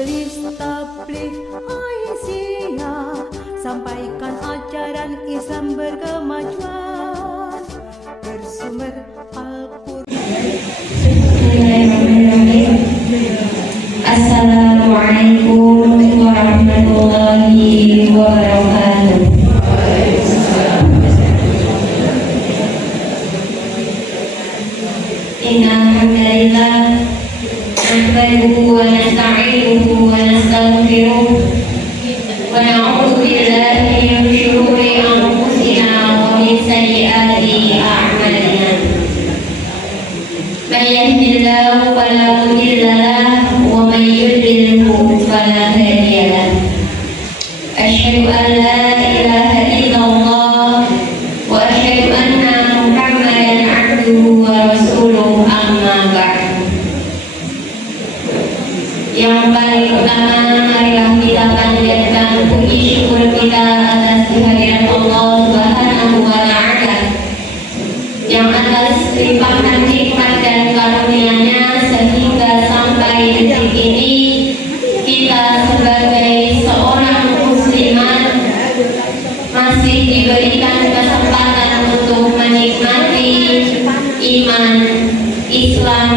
Majelis Tabligh Aisyah sampaikan ajaran Islam berkemajuan, bersumber Al-Qur'an. Assalamualaikum warahmatullahi wabarakatuh. Innal hamdalillah nahmaduhu wa nasta'inuhu wa nastaghfiruh wa na'udzu billahi min shururi anfusina wa min sayyiati a'malina. Man yahdihillahu fala mudilla lahu wa man yudlilhu fala hadiya lahu. Asyhadu an la ilaha illallah wa asyhadu anna Muhammadan abduhu wa rasuluh, amma ba'du. Yang paling utama, marilah kita panjatkan puji syukur kita atas kehadiran Allah Subhanahu wa Ta'ala, yang atas limpahan nikmat dan karunia-Nya sehingga sampai detik ini kita sebagai seorang muslimat masih diberikan kesempatan untuk menikmati iman, Islam,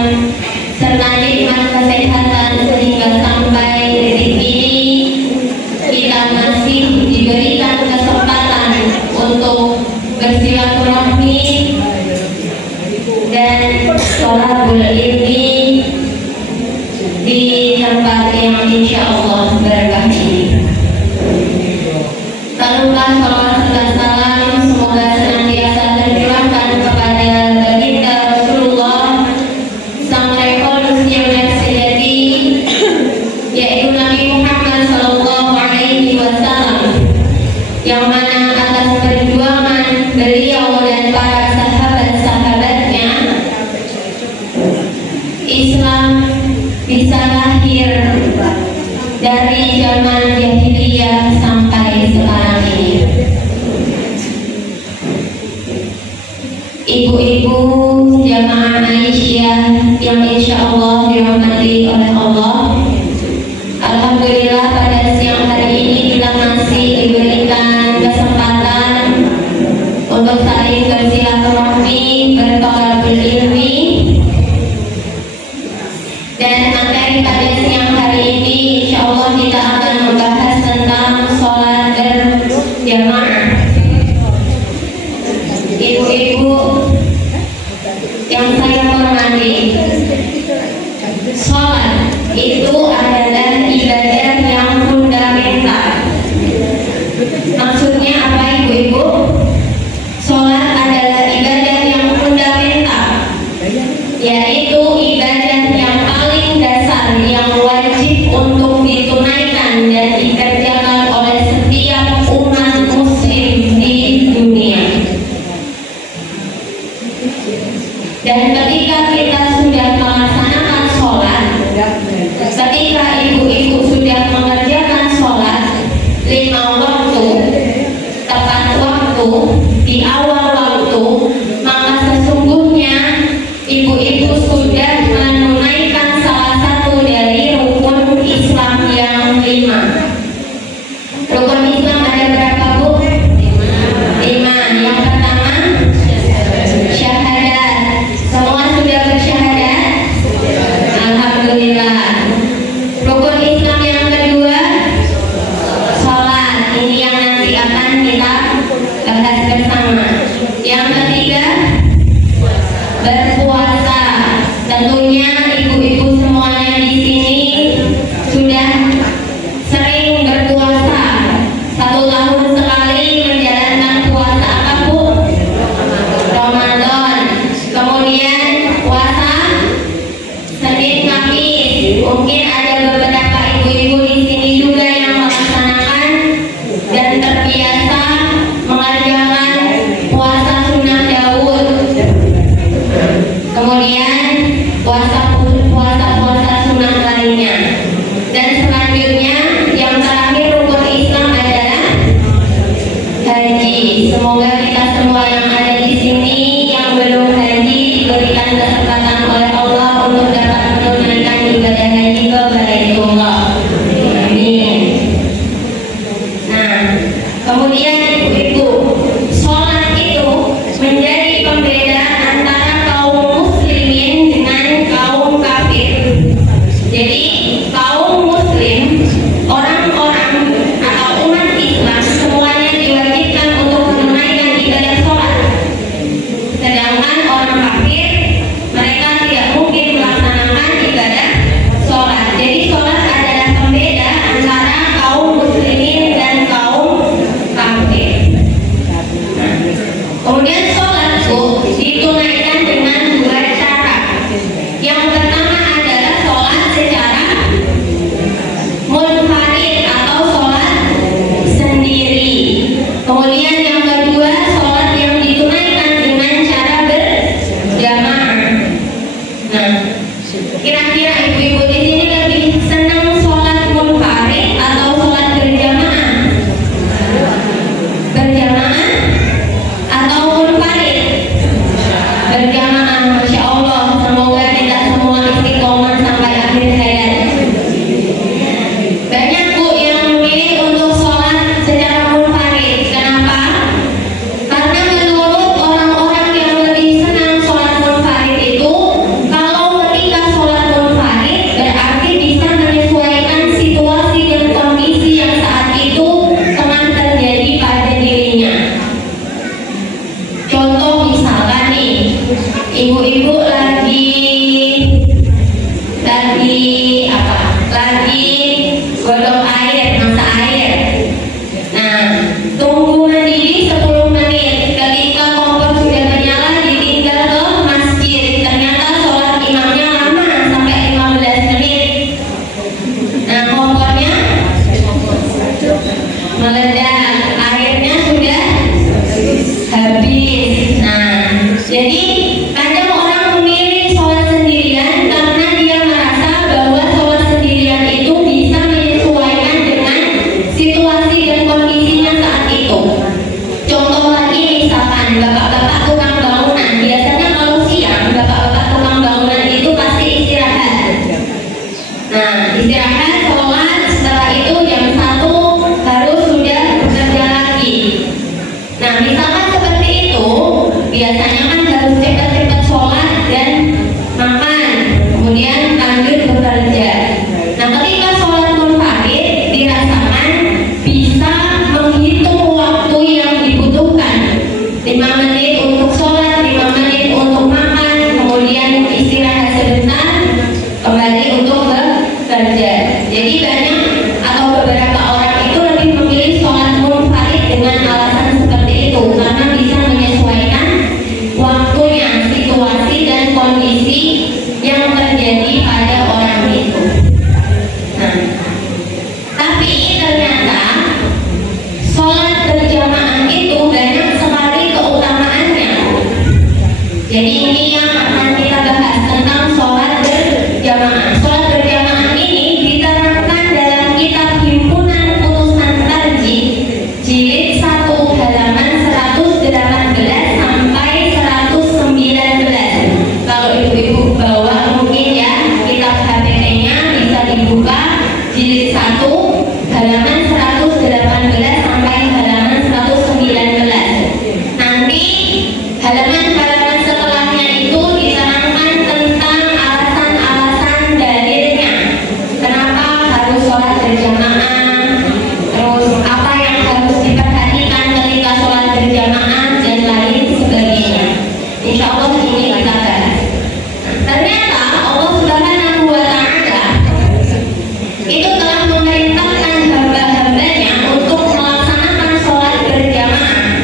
serta nikmat kesehatan, sehingga sampai detik ini kita masih diberikan kesempatan untuk bersilaturahmi dan sholawul ilmi di tempat yang insya Allah berkah ini. Tanpa sholawat serta salam semoga senantiasa tercurahkan kepada baginda Rasulullah, sang revolusi yang sejati, yaitu Nabi Muhammad Sallallahu Alaihi Wasallam, yang mana atas perjuangan beliau dan para sahabat-sahabatnya Islam bisa lahir dari zaman jahiliyah sampai sekarang ini. Ibu-ibu jamaah Aisyah yang insya Allah dirahmati oleh Allah, alhamdulillah pada siang hari ini kita masih diberikan kesempatan untuk saling bersilaturahmi, bertolabul ilmi. Dan materi pada siang hari ini insya Allah kita akan membahas tentang sholat berjamaah. Ibu-ibu yang saya hormati, sholat itu adalah ibadah yang fundamental. Maksudnya apa ibu-ibu? Sholat adalah ibadah yang fundamental, yaitu ibadah yang paling dasar yang wajib untuk ditunaikan dan dikerjakan oleh setiap umat muslim di dunia. Dan ketika kita sudah melaksanakan sholat, ketika ibu-ibu sudah mengerjakan sholat 5 waktu, tepat waktu, di awal waktu, maka sesungguhnya ibu-ibu sudah menunaikan salah satu dari rukun Islam yang 5. Rukun Islam ada berapa, Bu? 5. Yang pertama syahadat. Semua sudah bersyahadat? Alhamdulillah. Rukun Islam yang kedua sholat. Ini yang nanti akan kita bahas bersama. Yang ketiga berpuasa. Tentunya ibu-ibu semuanya di sini sudah sering berpuasa. 1 tahun sekali menjalankan puasa apa, Bu? Ramadan. Kemudian puasa Senin Kamis. Mungkin ada beberapa ibu-ibu di sini juga yang melaksanakan dan terbiasa mengerjakan puasa sunnah Daud. Kemudian puasa sunnah lainnya. Dan selanjutnya yang terakhir rukun Islam adalah haji. Semoga kita semua yang ada di sini yang belum haji diberikan kesempatan oleh Allah untuk dapat menunaikan ibadah haji ke Baitullah. Nah, istirahat, sholat, setelah itu jam 1 harus sudah bekerja lagi. Nah, misalkan seperti itu, biasanya kan harus cepat-cepat sholat dan makan, kemudian lanjut bekerja. Nah, ketika sholat munfarid dirasakan bisa menghitung waktu yang dibutuhkan, 5 menit untuk sholat, 5 menit untuk makan, kemudian istirahat sebentar, kembali untuk bekerja. Jadi banyak atau beberapa orang itu lebih memilih sholat munfarid dengan alasan seperti itu karena bisa menyesuaikan waktunya, situasi dan kondisi yang terjadi pada orang itu. Nah, tapi ternyata sholat berjamaah itu banyak sekali keutamaannya. Jadi ini yang akan kita bahas tentang sholat berjamaah. Sholat berjamaah ini diterangkan dalam kitab Himpunan Putusan Tarjih jilid 1 halaman 118 sampai 119. Kalau ibu-ibu bawa mungkin ya kitab HPT-nya bisa dibuka jilid 1 halaman 118 sampai halaman 119. Nanti halaman-halaman setelahnya itu diterangkan tentang alasan-alasan dalilnya. Kenapa harus sholat berjamaah, terus apa yang harus diperhatikan ketika sholat berjamaah dan lain sebagainya. Insya Allah ini kita bahas. Ternyata Allah Subhanahu wa Ta'ala itu telah memerintahkan hamba-hambanya untuk melaksanakan sholat berjamaah.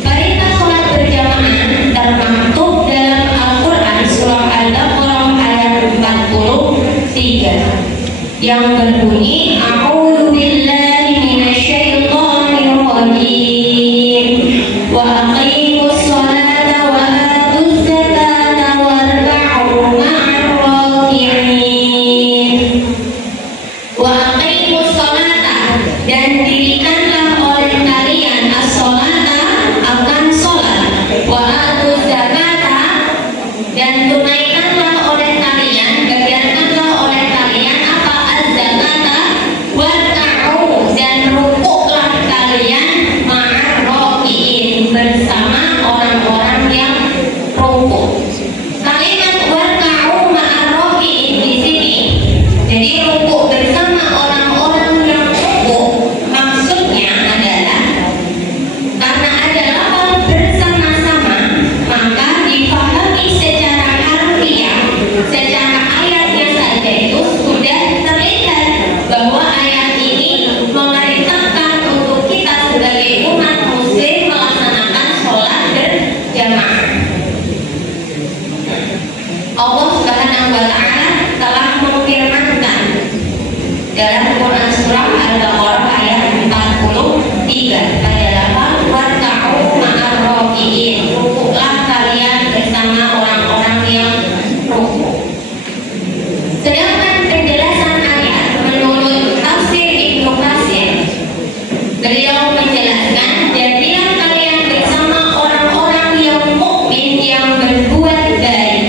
Perintah sholat berjamaah termaktub dalam Al-Quran surah Al-Baqarah ayat 43 yang berbunyi A'udzu billahi minasyaitonir rajim wa aqimus sholata wa atuz zakata warka'u ma'ar raki'in. Wa aqimus sholata, dan dirikanlah oleh kalian as-sholata akan sholat, wa atuz zakata, dan tunaikanlah oleh kalian, bayarkanlah oleh kalian apa az-zakata, warka'u, dan rukuklah kalian ma'ar raki'in, bersama orang-orang yang rukuk. Kalimat warka'u ma'ar raki'in di sini, jadi rukuk bersama orang-orang yang rukuk, maksudnya adalah karena ada lafaz bersama-sama, maka dipahami secara harfiah, secara ayatnya saja itu sudah terlihat bahwa ayat ini memerintahkan untuk kita sebagai umat muslim melaksanakan sholat berjamaah. Allah Subhanahu wa Ta'ala telah memfirmankan dalam Quran surah Al-Baqarah ayat 43 pada lafaz warka'u ma'ar raki'in, rukuklah kalian bersama orang-orang yang rukuk. Sedangkan penjelasan ayat menurut tafsir Ibnu Katsir, beliau menjelaskan jadilah kalian bersama orang-orang yang mukmin yang berbuat baik.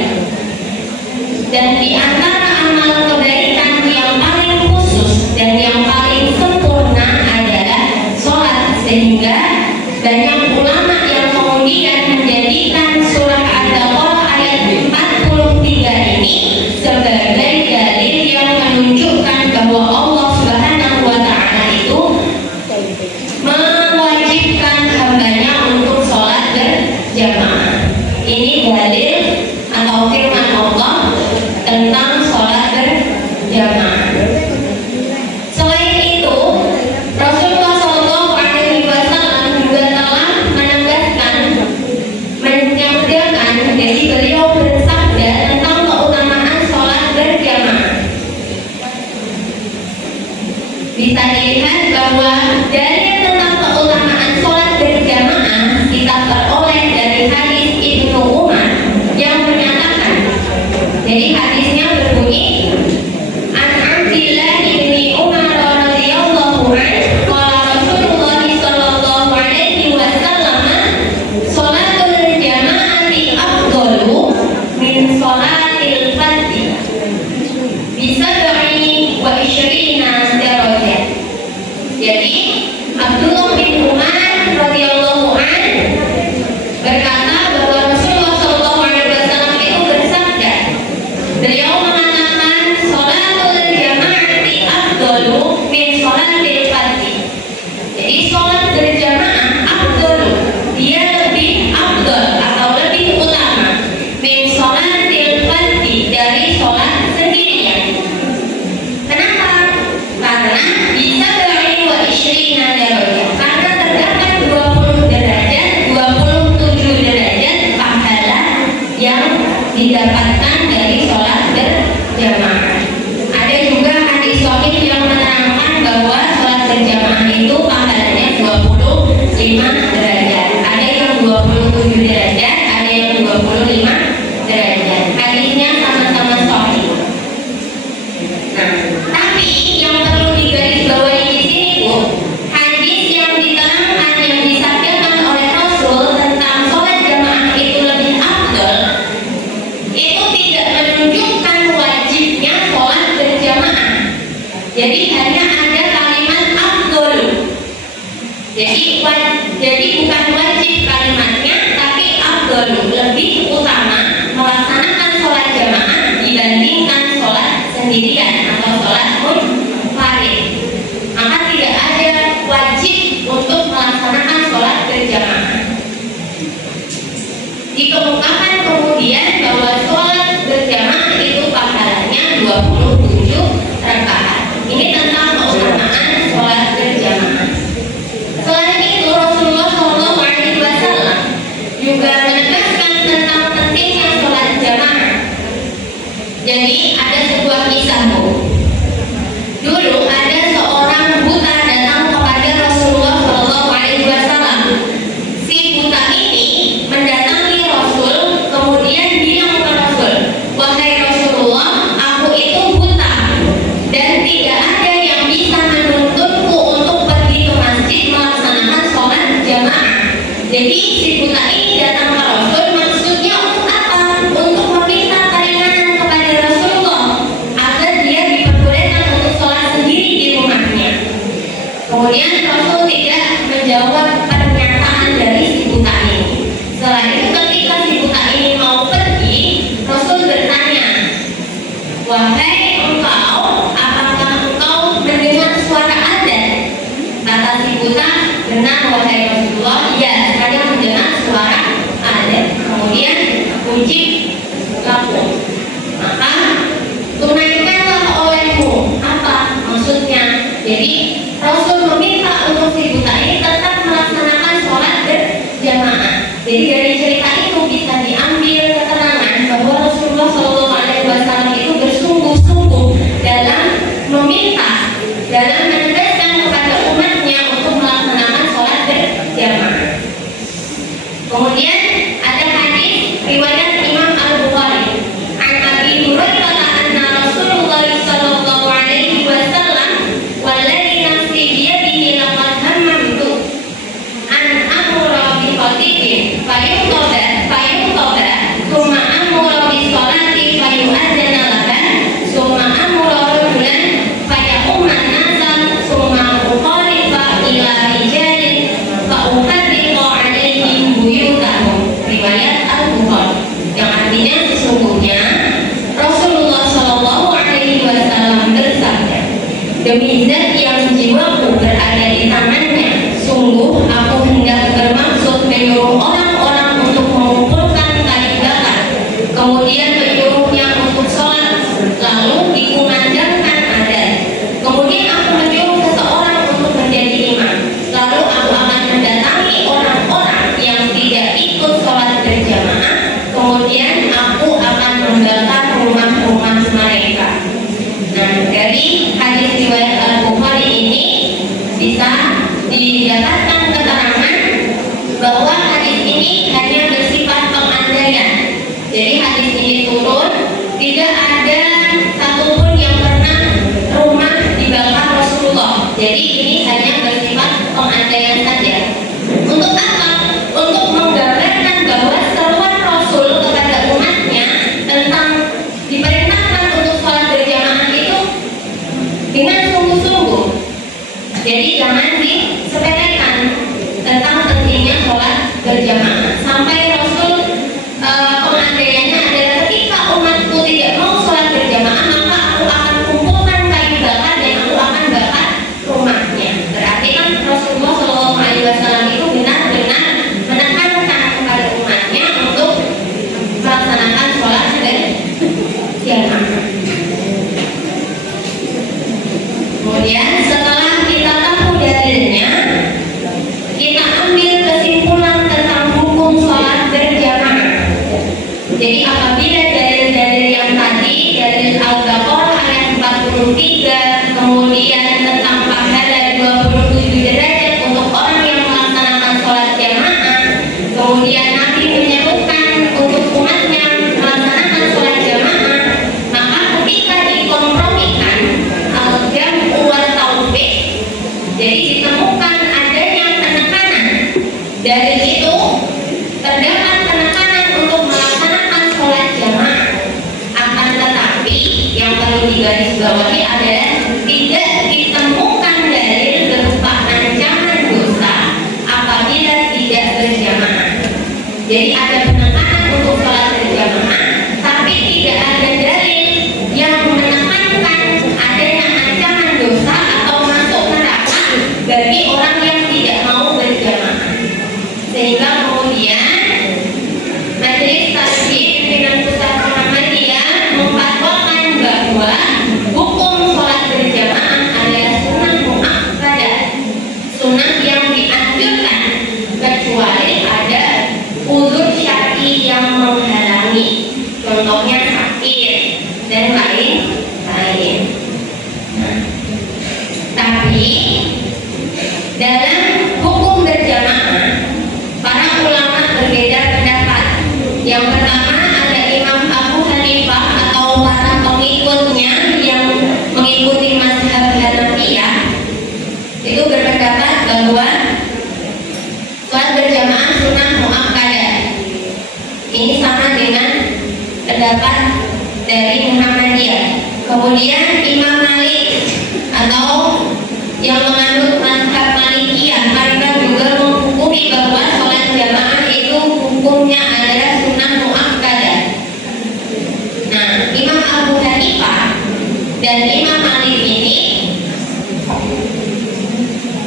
Dan di antara amal kebaikan yang paling khusus dan yang paling sempurna adalah sholat, sehingga banyak ulama yang kemudian menjadikan surah Al-Baqarah ayat 43 ini sebagai dalil yang menunjukkan bahwa Allah Subhanahu wa Ta'ala itu mewajibkan hambanya untuk sholat berjamaah. Ini dalil atau firman Allah tentang sholat berjamaah. Selain itu, Rasulullah SAW juga telah menegaskan, menyabdakan, jadi beliau bersabda tentang keutamaan sholat berjamaah. Bisa dilihat bahwa dalil tentang keutamaan sholat berjamaah kita peroleh dari hadis Ibnu Umar yang menyatakan, jadi hadisnya berbunyi An Abdillah bin Umar radhiyallahu anhu qala Rasulullah sallallahu alaihi wasallam sholatul jamaati afdalu min sholatil fardhi bi sab'i Jadi hanya ada kalimat afdhalu. Jadi bukan wajib kalimatnya, tapi afdhalu, lebih utama melaksanakan sholat jamaah dibandingkan sholat sendirian atau sholat munfarid. Maka tidak ada wajib untuk melaksanakan sholat berjamaah. Dikemukakan kemudian bahwa sholat berjamaah itu pahalanya 27 rakaat. Ini tentang keutamaan sholat berjamaah. Selain itu Rasulullah SAW juga menegaskan tentang pentingnya sholat jamaah. Jadi ada sebuah kisah, Bu. Dulu ada seorang buta datang kepada Rasulullah SAW. Si buta ini mendatangi Rasul, kemudian bilang ke Rasul, "Wahai Rasulullah, aku itu buta dan tidak ada yang bisa menuntunku untuk pergi ke masjid melaksanakan sholat jamaah." Jadi si buta ini datang ke Rasul, maksudnya untuk apa? Untuk meminta keringanan kepada Rasulullah agar dia diperbolehkan untuk sholat sendiri di rumahnya. Kemudian Rasul tidak menjawab pernyataan dari si buta ini. Setelah itu ketika si buta ini mau pergi, Rasul bertanya, "Wahai engkau, apakah engkau mendengar suara adzan?" Kata si buta, "Benar wahai Rasulullah, ya, saya mendengar suara adzan." Kemudian ujib laku, "Maka tunaikanlah olehmu." Apa maksudnya? Jadi Rasul meminta untuk si buta ini tetap melaksanakan sholat berjamaah. Jadi dari cerita itu bisa diambil keterangan bahwa Rasulullah SAW itu bersungguh-sungguh dalam meminta, dalam menegaskan kepada umatnya untuk melaksanakan sholat berjamaah. Kemudian ada hadis riwayat Imam Al-Bukhari, an Abi Hurairah anna Rasulullah sallallahu alaihi wasallam walladzi nafsi biyadihi laqad hammamtu an amura bi khatibin fayuqada thumma amura bi sholati fayu'adzana laha thumma amura rajulan fayaqumman nasa thumma uqalifa ila rijalin fa uqaddiqa alaihim buyutahum. Riwayat Al-Bukhari, yang artinya sesungguhnya Rasulullah SAW bersabda, "Demi zat yang jiwaku berada di tangannya, sungguh aku hendak bermaksud menyuruh orang-orang untuk mengumpulkan kayu bakar, kemudian menyuruhnya untuk sholat, lalu dikumandangkan adzan. Kemudian aku menyuruh seseorang untuk menjadi imam, lalu aku akan mendatangi orang-orang yang tidak ikut sholat berjamaah, kemudian aku akan membakar rumah-rumah mereka." Nah, dari hadis riwayat Al-Bukhari ini bisa didapatkan keterangan bahwa hadis ini hanya bersifat pengandaian. Jadi hadis ini turun, tidak ada satupun yang pernah rumah dibakar Rasulullah. Jadi ini hanya bersifat pengandaian saja. Untuk apa? Untuk menggambarkan bahwa seruan Rasul kepada umatnya tentang diperintahkan untuk sholat berjamaah itu dengan sungguh-sungguh. Jadi jangan disepelekan tentang pentingnya sholat berjamaah. Sampai Rasul pengandaiannya adalah ketika umatku tidak mau sholat berjamaah, maka aku akan kumpulkan kayu bakar dan aku akan bakar rumahnya. Berarti kan Rasulullah SAW itu benar-benar menekankan kepada umatnya untuk melaksanakan sholat berjamaah. Kemudian setelah kita tahu dalilnya, kita ambil kesimpulan tentang hukum sholat berjamaah. Jadi apabila dalil-dalil yang tadi, dalil Al-Baqarah ayat 43, kemudian tentang pahala 27 derajat untuk orang yang melaksanakan sholat jamaah, kemudian Nabi menyebutkan untuk umatnya melaksanakan sholat jamaah, maka ketika dikompromikan al-jam'u wa taufiq, jadi ditemukan adanya penekanan. Dari itu terdapat penekanan untuk melaksanakan sholat jamaah. Akan tetapi yang perlu digarisbawahi adalah tidak bahwa sholat berjamaah sunnah muakkadah. Ini sama dengan pendapat dari Muhammadiyah. Kemudian Imam Malik atau yang menganut mazhab Malikiyah, mereka juga menghukumi bahwa sholat jamaah itu hukumnya adalah sunnah muakkadah. Nah, Imam Abu Hanifah dan Imam Malik ini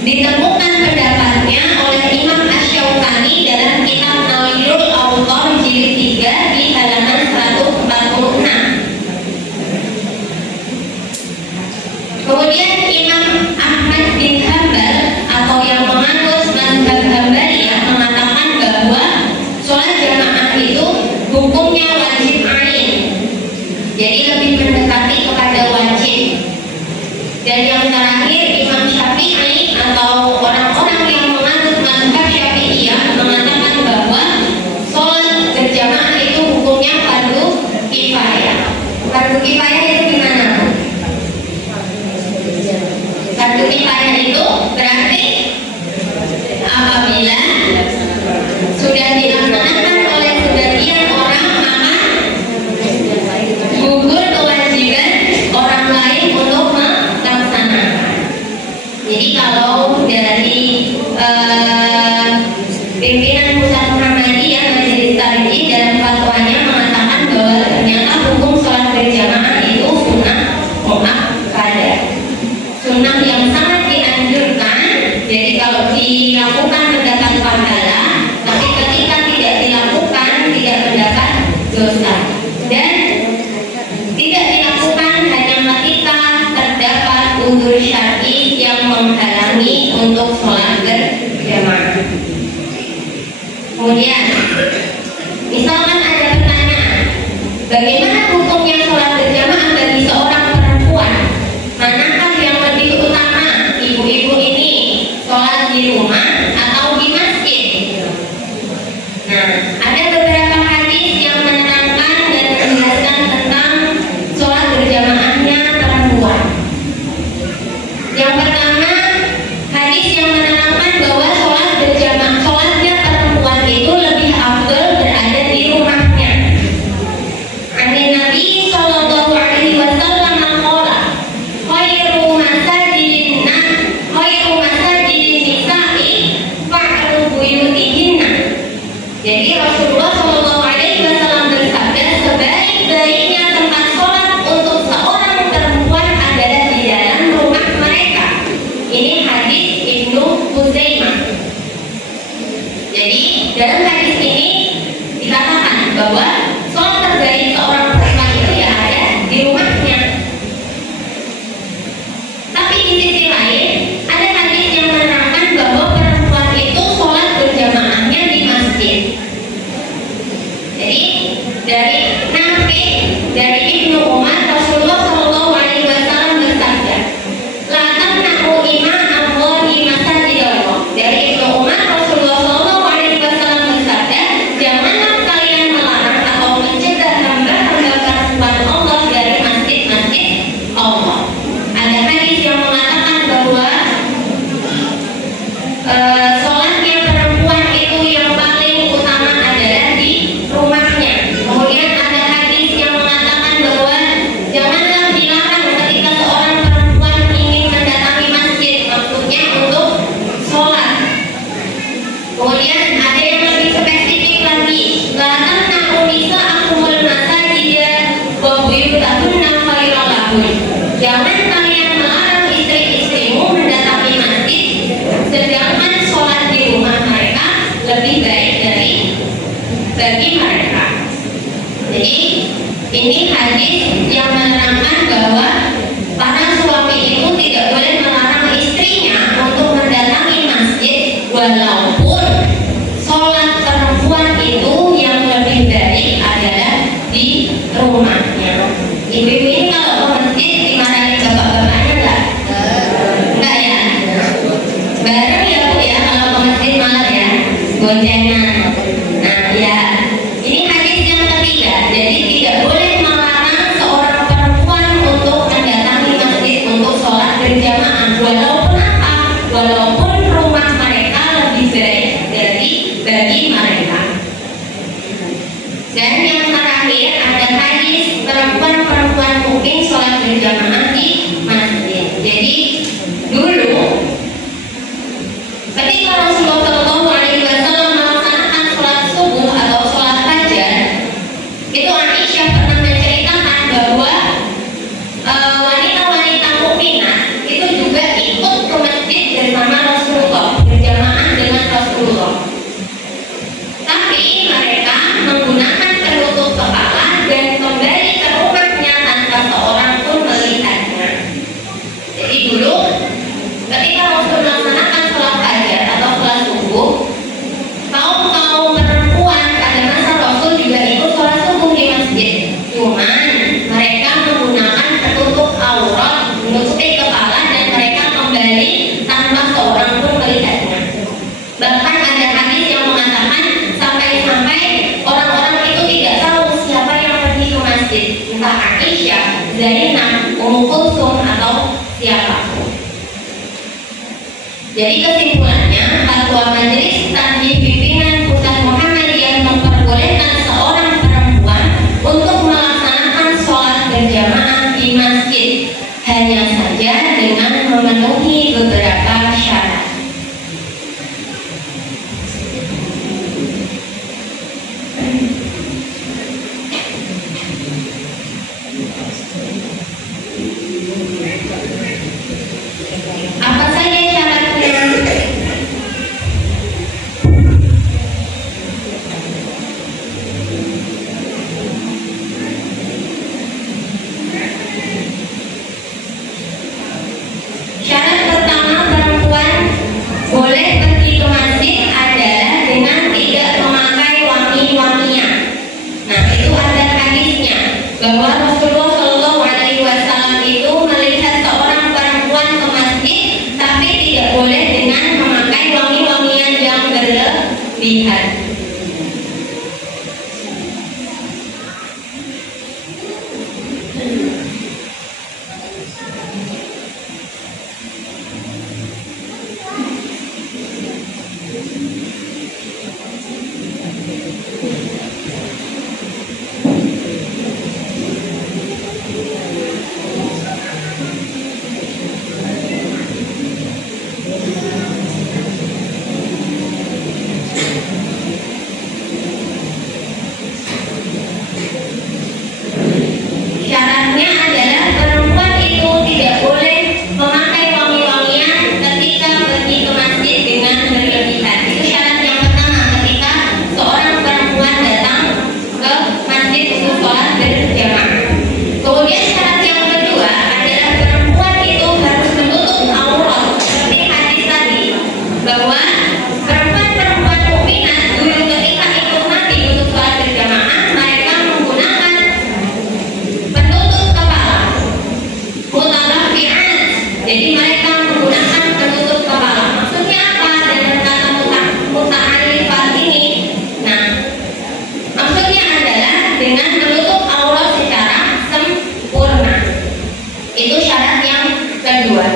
ditemukan pendapatnya oleh Imam Asy-Syaukani dalam kitab Nawairul Awtar jilid 3 di halaman 146. Kemudian Imam Ahmad bin Hanbal atau yang menganut mazhab Hanbaliyah mengatakan bahwa sholat jamaah itu hukumnya wajib ain, jadi lebih mendekati kepada wajib. Dan yang terakhir Imam Syafi'i atau orang-orang yang menganut mazhab Syafi'iyah mengatakan bahwa sholat berjamaah itu hukumnya fardu kifayah. Fardu kifayah itu gimana? Fardu kifayah itu berarti apabila sudah dilaksanakan oleh sebagian orang maka gugur kewajiban orang lain untuk melaksanakan. Jadi kalau dari pimpinan pusat Muhammadiyah Majelis Talim dalam fatwanya mengatakan bahwa ternyata hukum sholat berjamaah itu sunnah muakkadah, sunnah yang sangat dianjurkan. Jadi kalau dilakukan mendapat pahala, tapi ketika tidak dilakukan tidak mendapat dosa. Dan tidak dilakukan hanya ketika terdapat uzur syar'i yang menghalangi untuk sholat berjamaah. Kemudian, misalkan ada pertanyaan, bagaimana hukumnya sholat berjamaah bagi seorang perempuan? Manakah yang lebih utama, ibu-ibu ini sholat di rumah atau di masjid? Nah, ada beberapa hadis yang menerangkan dan menjelaskan tentang sholat berjamaahnya perempuan. Yang pertama, hadis yang menerangkan bahwa sholatnya perempuan itu lebih afdal berada di rumahnya. Ani Nabi Sallallahu Alaihi Wasallam qala khairu masajidin nisa'i fa'lu buyutihinna. Jadi Rasulullah Sallallahu Alaihi Wasallam bersabda, sebaik-baiknya tempat sholat untuk seorang perempuan adalah di dalam rumah mereka. Ini hadis Ibnu Huzaimah. Jadi dalam hadis ini dikatakan bahwa sholat terbaik seorang perempuan itu ya ada di rumahnya. Tapi di sisi lain ada hadis yang menerangkan bahwa perempuan itu sholat berjamaahnya di masjid. Jadi dari Nafi, dari Ibnu Umar, Rasulullah Shallallahu Alaihi Wasallam bersabda, la tamna'u ima'allahi masajidallah. Dari Ibnu Umar, Rasulullah Shallallahu Alaihi Wasallam bersabda, janganlah kalian melarang atau mencegah hamba-hamba perempuan Allah dari masjid-masjid Allah. Ada hadis yang mengatakan Jadi dulu ketika Rasul melaksanakan sholat fajar atau sholat subuh, kaum perempuan pada masa Rasul juga ikut sholat subuh di masjid. Cuman mereka menggunakan tertutup aurat, menutupi kepala, dan mereka kembali tanpa seorang pun melihatnya. Bahkan ada hadis yang mengatakan sampai-sampai orang-orang itu tidak tahu siapa yang pergi ke masjid, entah Aisyah, Zainab, Ummu Kulsum atau siapapun. Jadi kesimpulannya, Fatwa Majelis Tanbih Pimpinan Pusat Muhammadiyah memperbolehkan seorang perempuan untuk melaksanakan sholat berjamaah di masjid, hanya saja dengan memenuhi beberapa syarat. Apa saja syaratnya? Syarat pertama, perempuan boleh pergi ke masjid adalah dengan tidak memakai wangi-wangian. Nah, itu ada hadisnya bahwa Rasulullah Shallallahu Alaihi Wasallam itu melihat seorang perempuan ke masjid, tapi tidak boleh dengan memakai wangi-wangian yang berlebihan. Syaratnya adalah perempuan itu tidak boleh memakai wangi-wangian ketika pergi ke masjid dengan berlebihan. Itu syarat yang pertama ketika seorang perempuan datang ke masjid untuk sholat berjamaah. Kemudian syarat yang kedua adalah perempuan itu harus menutup aurat, seperti hadis tadi bahwa perempuan-perempuan mukminat dulu ketika ikut Nabi untuk sholat berjamaah, mereka menggunakan penutup kepala, mutalafi'at. Jadi mereka menggunakan penutup kepala. Maksudnya apa dengan kata muta'alifat ini? Nah, maksudnya adalah dengan menutup aurat secara sempurna. Itu syarat yang kedua.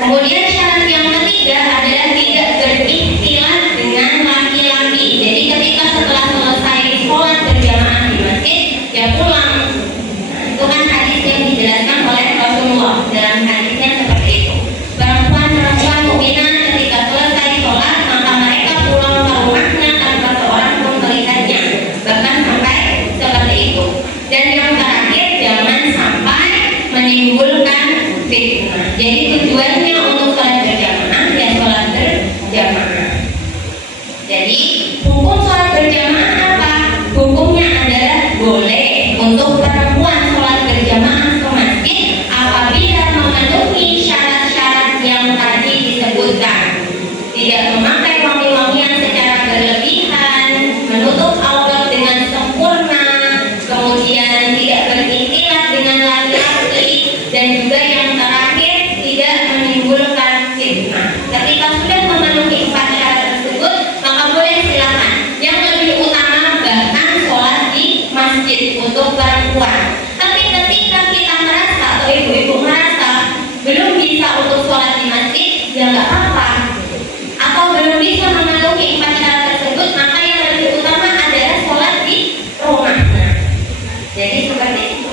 Kemudian syarat yang ketiga adalah tidak berikhtilat dengan laki-laki. Jadi ketika setelah selesai sholat berjamaah di masjid, dia pulang. Itu kan hadis yang dijelaskan oleh Rasulullah. Dalam hadisnya seperti itu. Perempuan-perempuan mukminat ketika selesai sholat, maka mereka pulang ke rumahnya tanpa seorang pun melihatnya. Bahkan sampai seperti itu. Dan yang terakhir, jangan sampai menimbulkan fitnah. Jadi tujuannya untuk sholat berjamaah, ya sholat berjamaah. Jadi hukum sholat berjamaah apa? Hukumnya adalah boleh untuk perempuan sholat berjamaah ke masjid apabila memenuhi syarat-syarat yang tadi disebutkan. Tidak memakai wangi-wangian secara berlebihan, menutup aurat dengan sempurna, kemudian tidak berikhtilat dengan laki-laki, dan juga yang terakhir tidak menimbulkan fitnah. Ketika sudah memenuhi 4 syarat tersebut, maka boleh silakan. Yang lebih utama bahkan sholat di masjid untuk perempuan. Tapi ketika kita merasa atau ibu-ibu merasa belum bisa untuk sholat di masjid, ya nggak apa-apa. Atau belum bisa memenuhi 4 syarat tersebut, maka yang lebih utama adalah sholat di rumah. Nah, jadi seperti itu.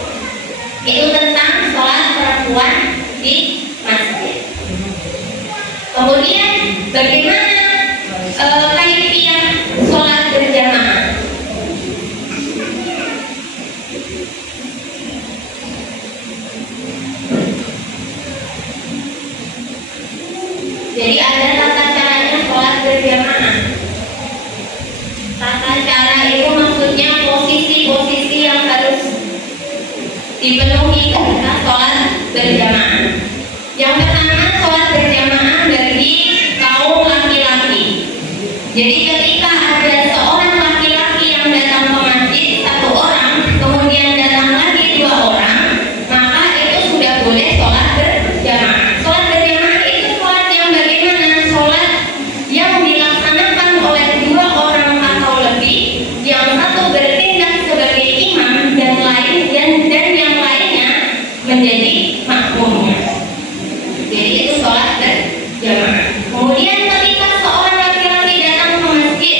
Itu tentang sholat perempuan di masjid. Kemudian bagaimana kaifiyah sholat berjamaah? Jadi ada tata caranya sholat berjamaah. Tata cara itu maksudnya posisi-posisi yang harus dipenuhi ketika sholat berjamaah. Yang Yang pertama, sholat berjamaah bagi kaum laki-laki. Jadi ketika ada seorang laki-laki yang datang ke masjid, satu orang, kemudian datang lagi dua orang, maka itu sudah boleh sholat berjamaah. Sholat berjamaah itu sholat yang bagaimana? Sholat yang dilaksanakan oleh dua orang atau lebih, yang satu bertindak sebagai imam dan yang lainnya menjadi makmumnya. Jadi itu sholat berjamaah. Kemudian ketika seorang laki-laki datang ke masjid,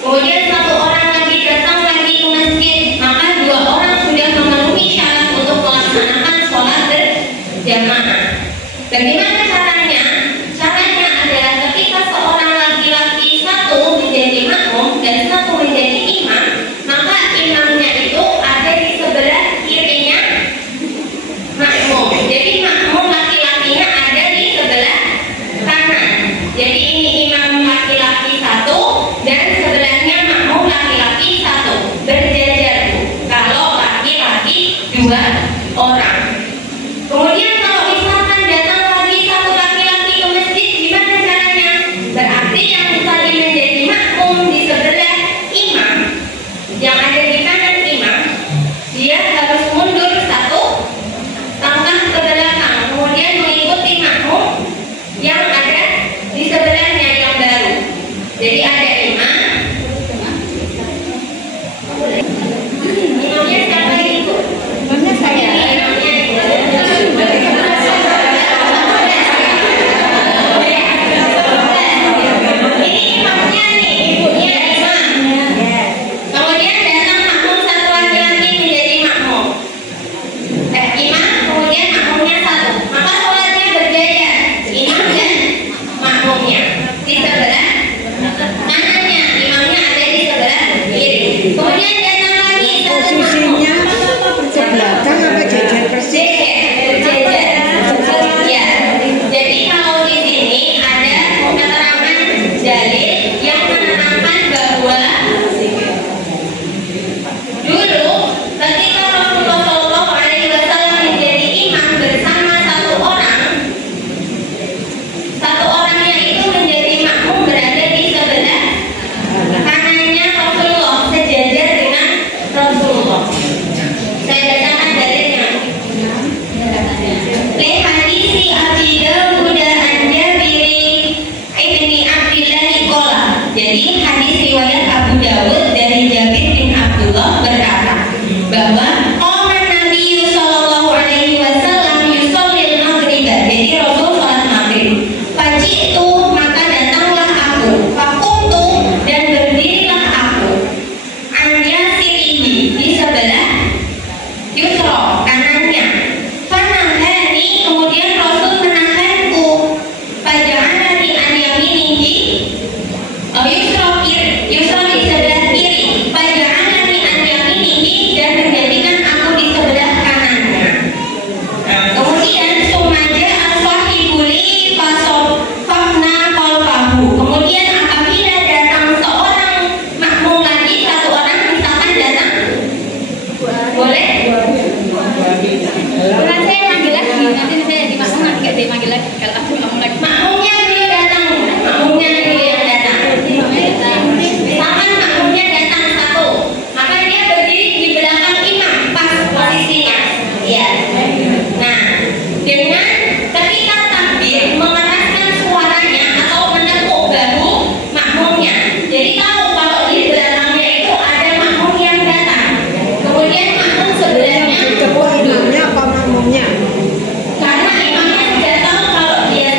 kemudian satu orang lagi datang lagi ke masjid, maka dua orang sudah memenuhi syarat untuk melaksanakan sholat berjamaah. Bagaimana caranya? Caranya adalah ketika seorang laki-laki satu menjadi makmum dan satu menjadi imam, maka imamnya itu ada di sebelah kirinya makmum. Jadi makmum laki-lakinya ada di sebelah kanan. Jadi ini imam laki-laki satu dan sebelahnya makmum laki-laki satu, berjajar kalau laki-laki dua orang. Kemudian kalau misalkan datang lagi satu laki-laki ke masjid, gimana caranya? Berarti yang tadi menjadi makmum di sebelah imam, yang ada di kanan imam, dia harus mundur satu langkah ke belakang, kemudian mengikuti makmum yang ada di sebelahnya yang baru. Jadi ada imam, imamnya siapa itu? Imamnya saya. Imamnya itu. Ini imamnya nih, ibunya imam. Kemudian datang makmum satu laki-laki menjadi makmum. Imam, kemudian makmumnya satu. Maka sholatnya berjajar, imam dan makmumnya di sebelah kanannya, imamnya ada di sebelah kiri. Kemudian datang lagi satu Posisinya ke belakang apa jajar persis? berjajar. Ya. Jadi kalau di sini ada keterangan dalil yang menerangkan bahwa dulu ketika Rasulullah SAW menjadi imam bersama satu orangnya itu menjadi makmum berada di sebelah kanannya Rasulullah, sejajar dengan Rasulullah. Saya bacakan dalilnya. Li hadisi Abi Dawud an Jabir ibni Abdillah qala. Jadi hadis riwayat Abu Dawud dari Jabir bin Abdullah berkata bahwa qala Nabi sallallahu alaihi wasallam yusallil maghrib. Jadi Rasul salat maghrib. Fajitu, maka datanglah aku. Fakumtu, dan berdirilah aku. An yasirihi, di sebelah yusra, kanannya. Fanahani, kemudian Rasul menahanku. Faja'alani an yaminihi, yusra di sebelah kiri. Faja'alani an yaminihi, dan menjadikan aku di sebelah kanannya. Kemudian sumaja aswahibuli fasofakna kolfahu. Kemudian apabila datang seorang makmum lagi, satu orang misalkan datang, boleh? Bukan saya manggil lagi, nanti saya di makmum nanti gak saya manggil lagi kalau aku makmum lagi. Makmumnya dulu datang, makmumnya dulu yang datang. Misalkan makmumnya datang satu, maka dia berdiri di belakang imam pas posisinya. Ya. Nah, dengan ketika takbir mengeraskan suaranya atau menepuk bahu makmumnya. Jadi tahu kalau di belakangnya itu ada makmum yang datang. Kemudian makmum sebelahnya Ditepuk imamnya apa makmumnya? karena imamnya sudah tahu kalau dia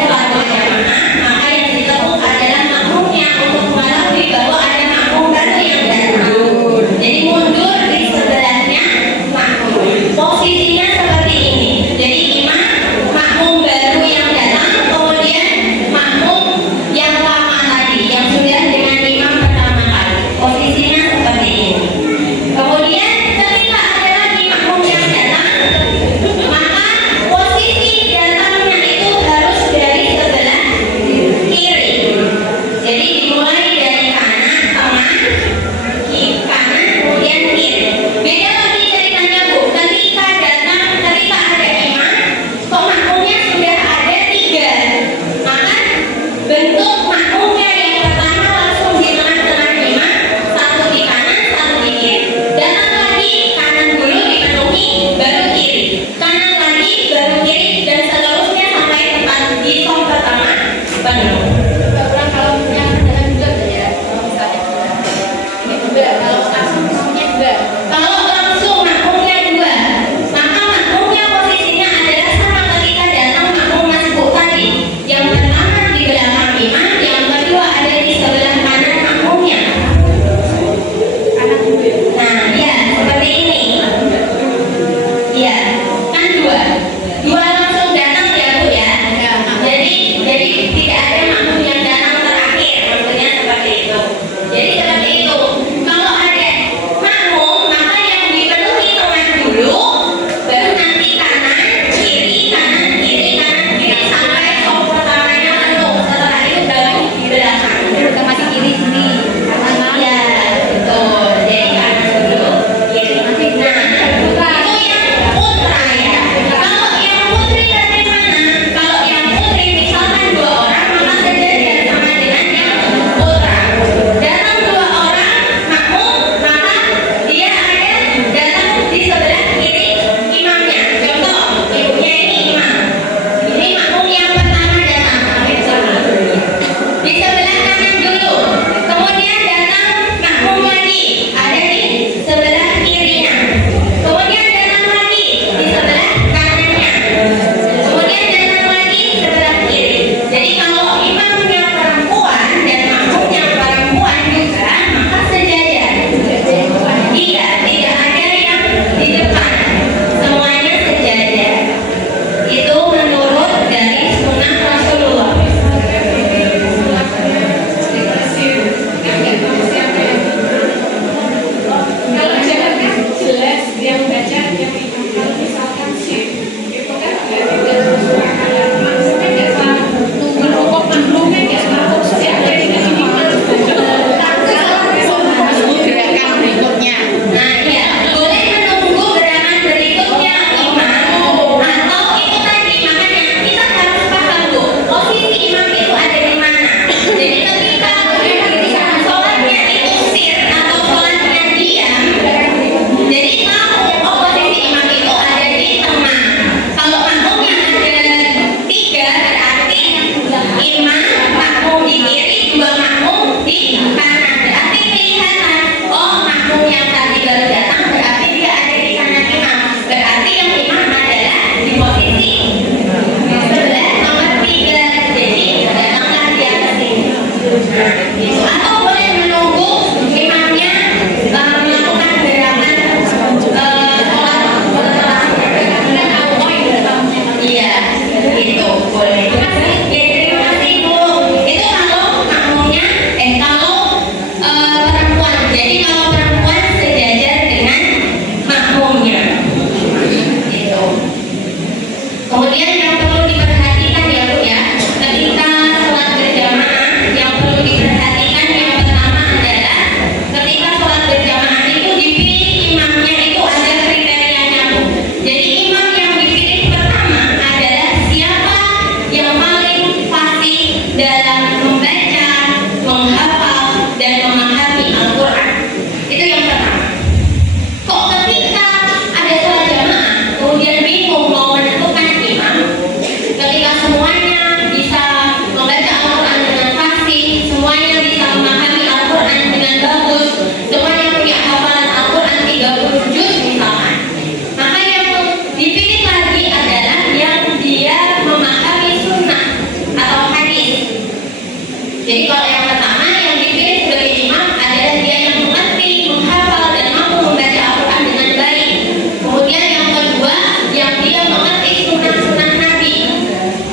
Jadi kalau yang pertama yang dipilih sebagai imam adalah dia yang mengerti, menghafal dan mampu membaca Al-Quran dengan baik. Kemudian yang kedua, yang dia mengerti sunnah-sunnah Nabi.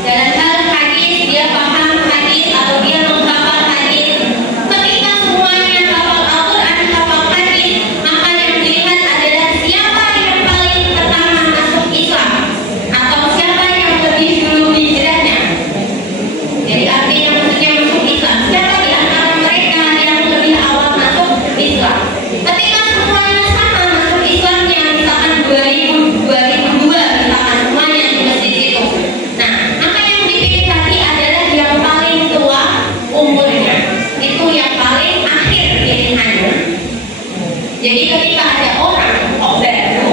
Dalam hal hadis, dia paham hadis atau dia menghafal hadis. Ketika semuanya hafal Al-Quran, hafal hadis, maka yang dilihat adalah siapa yang paling pertama masuk Islam atau siapa yang lebih dulu hijrahnya. Jadi artinya maksudnya masuk Islam. Siapa di antara mereka yang lebih awal masuk Islam? Ketika semuanya sama masuk Islamnya, misalkan 2002 misalkan semuanya di masjid itu. Nah, maka yang dipilih tadi adalah yang paling tua umurnya. Itu yang paling akhir pilihannya. Jadi ketika ada orang kok baru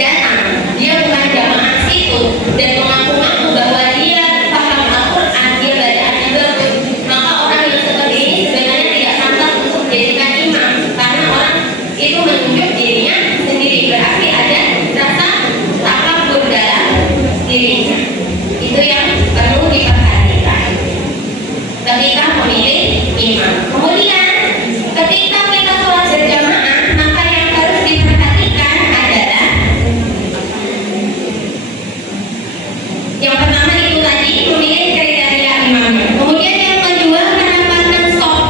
datang, dia bukan jamaah situ dan mengaku-ngaku bahwa dia paham Al-Quran, dia bacaannya bagus, maka orang yang seperti ini sebenarnya tidak pantas untuk dijadikan imam, karena orang itu menunjuk dirinya sendiri, berarti ada rasa takabur dalam dirinya. Itu yang perlu diperhatikan ketika memilih imam. Kemudian ketika kita sholat berjamaah, maka yang harus diperhatikan adalah yang pertama itu tadi memilih kriteria imamnya. Kemudian yang kedua menempatkan shaf.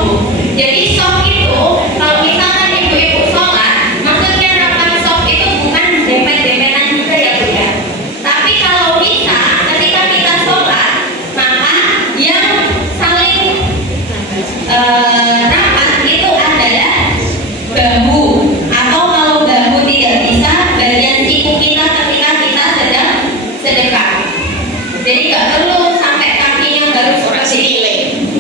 Jadi shaf itu kalau misalkan ibu-ibu sholat, maksudnya rapat shaf itu bukan dempet-dempetan juga ya Bu ya. Tapi kalau bisa ketika kita sholat, maka yang saling rapat itu adalah bahu, atau kalau bahu tidak bisa, bagian siku kita ketika kita sedang sedekah. Jadi nggak perlu sampai kakinya harus seperti ini.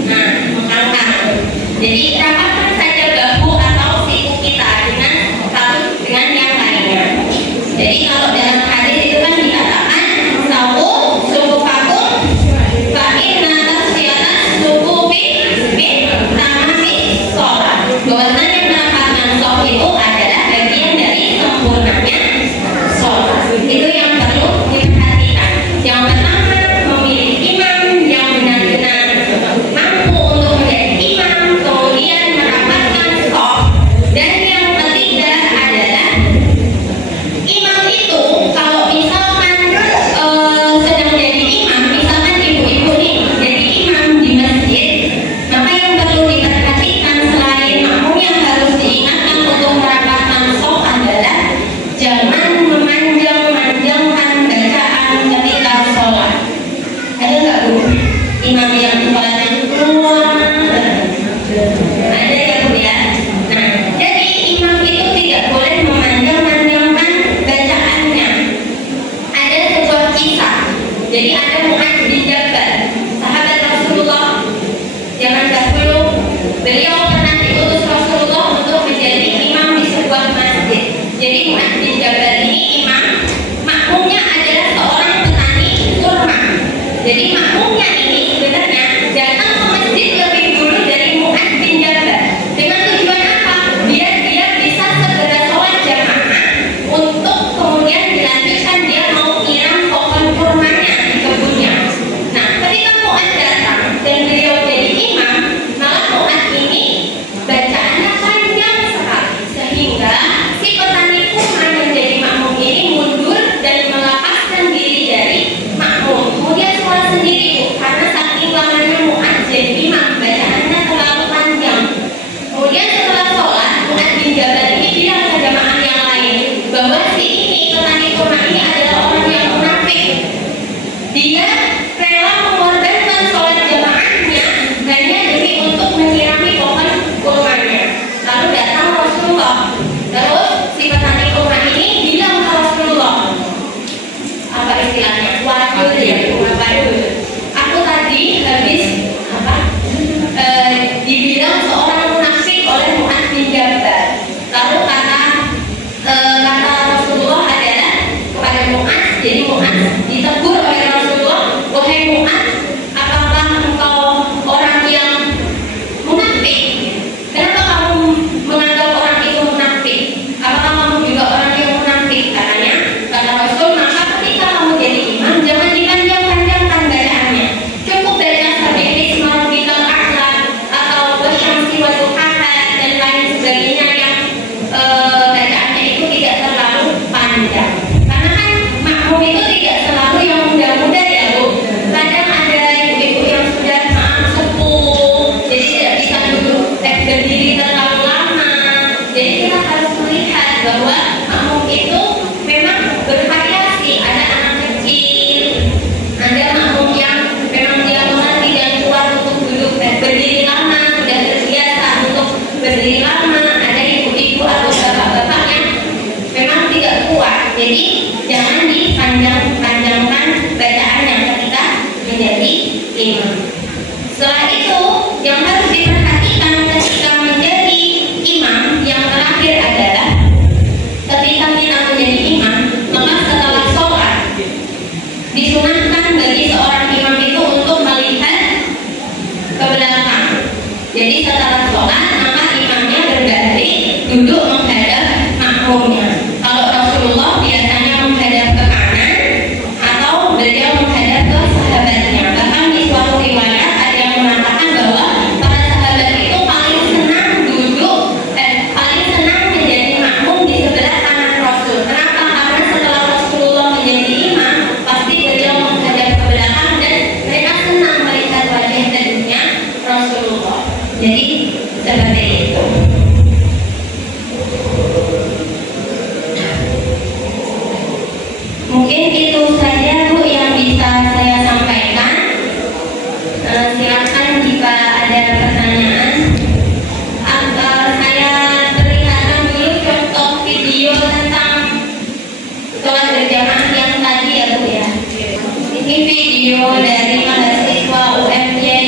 Nah, mengangkat. Jadi rapatkan saja bahu atau siku kita dengan satu dengan yang lainnya. Jadi kalau dalam hadis itu kan dikatakan sawu suku fakum fa'inna tasfiyatan suku bin tamami sholat. Bahwasanya menempatkan sholat itu adalah bagian dari sempurnanya sholat. Itu yang perlu diperhatikan. Yang pertama, memilih imam yang benar-benar mampu untuk menjadi imam, kemudian merapatkan sholat. Dan yang ketiga adalah imam itu kalau misalkan sedang jadi imam, misalkan ibu-ibu nih jadi imam di masjid, maka yang perlu diperhatikan selain makmum yang harus diingatkan untuk merapatkan sholat adalah jangan memanjang-manjangkan bacaan ketika sholat. Ada nggak Bu? Imam yang sholatnya keluar? Ada ya Bu ya? Nah, jadi imam itu tidak boleh memanjang-manjangkan bacaannya. Ada sebuah kisah. Jadi ada Mu'adz bin Jabal, sahabat Rasulullah zaman dahulu. Beliau pernah diutus Rasulullah untuk menjadi imam di sebuah masjid. Jadi Mu'adz bin Jabal ini imam, makmumnya adalah seorang petani kurma. Jadi makmumnya ini sebenarnya datang ke masjid lebih dulu dari Mu'adz bin Jabal. Dengan tujuan apa? Biar dia bisa segera sholat jamaah untuk kemudian dilanjutkan dia mau nyiram pohon kurmanya di kebunnya. Nah, ketika Mu'adz datang dan beliau jadi imam, maka Mu'adz ini bacaannya panjang sekali sehingga si petani kurma yang jadi makmum ini mundur dan melepaskan diri dari makmum. Kemudian sholat sendiri Bu, karena saking lamanya Mu'adz jadi imam baca Silakan jika ada pertanyaan. Saya perlihatkan dulu contoh video tentang sholat berjamaah yang tadi ya Bu ya. Ini video dari mahasiswa UMY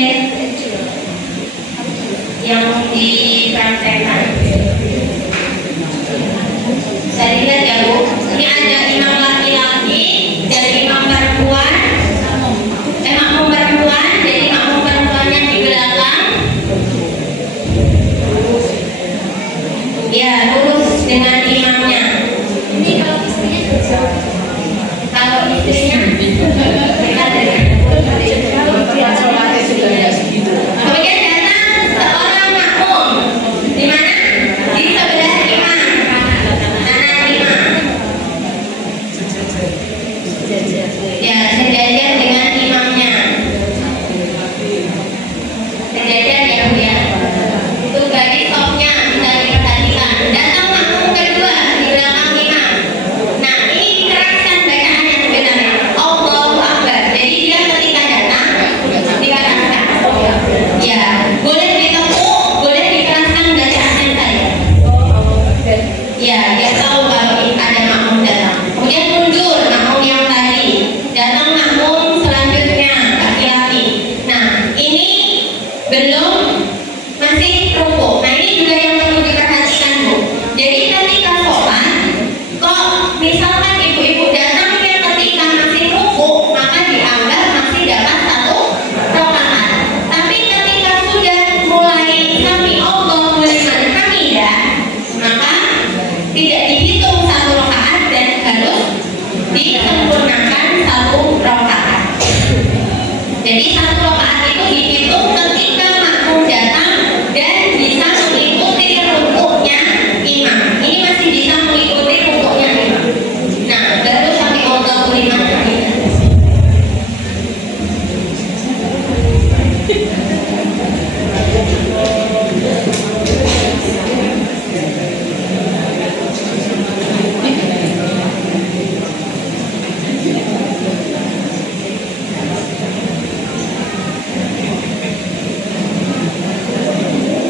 yang dipraktekkan. Saya lihat ya Bu, ini ada imam laki-laki dan imam perempuan. Makmum perempuan, jadi makmum perempuannya di belakang. Ya, lurus dengan imamnya. Ini kalau istrinya kita dari kemudian datang seorang makmum. Di mana? Di sebelah imam. Kanan imam. Ya, sejajar dengan imamnya. Sejajar ya Bu ya. Itu garis sofnya bisa diperhatikan. Datang makmum kedua di belakang imam. Nah, ini dikeraskan bacaannya sebenarnya. Allahu Akbar. Jadi dia ketika datang dikeraskan. Ya, boleh ditepuk, boleh dikeraskan bacaannya saja. Ya, dia tahu kalau ada makmum datang. Kemudian mundur makmum yang tadi. Datang makmum selanjutnya laki-laki. Nah, ini belum masih rukuk. Nah, ini juga yang perlu diperhatikan Bu. Jadi ketika sholat, kok misalkan ibu-ibu datangnya ketika masih rukuk, maka dianggap masih dapat 1 rakaat. Tapi ketika sudah mulai sami Allahu liman hamidah, maka tidak dihitung 1 rakaat dan harus disempurnakan 1 rakaat. Jadi 1 rakaat itu dihitung ketika makmum datang dan bisa mengikuti rukuknya imam. Ini masih bisa mengikuti rukuknya imam. Nah, baru sampai Allahu liman hamidah.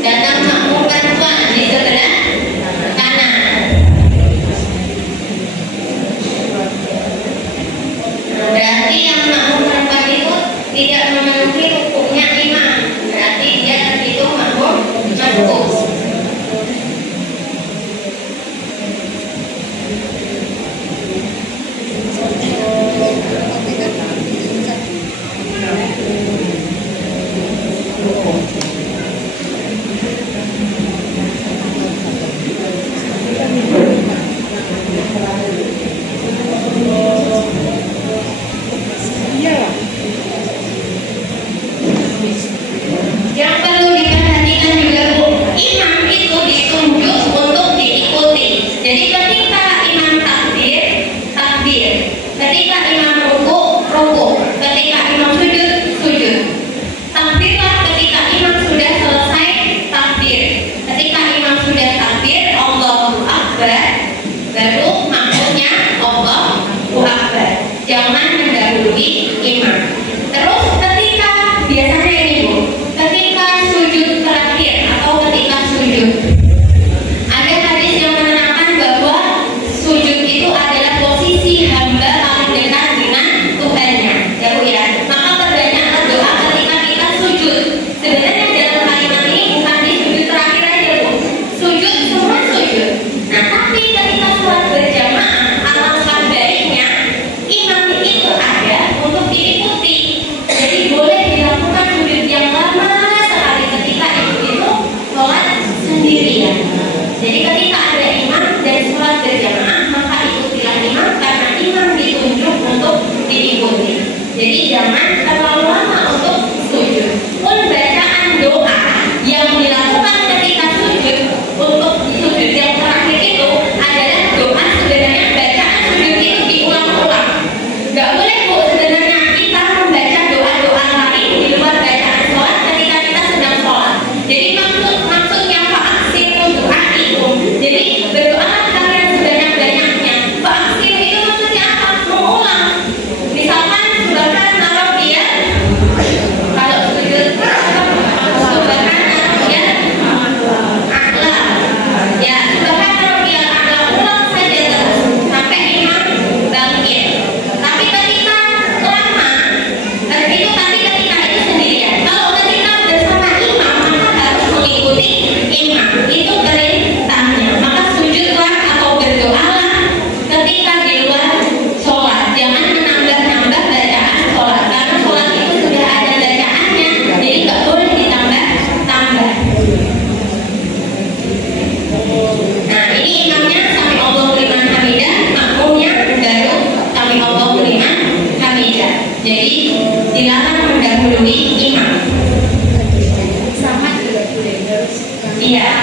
Datang makmum perempuan di sebelah kanan. Nah, berarti yang makmum perempuan itu tidak memenuhi rukuknya imam. Berarti dia terhitung makmum rukuk. Yang perlu diperhatikan Iya.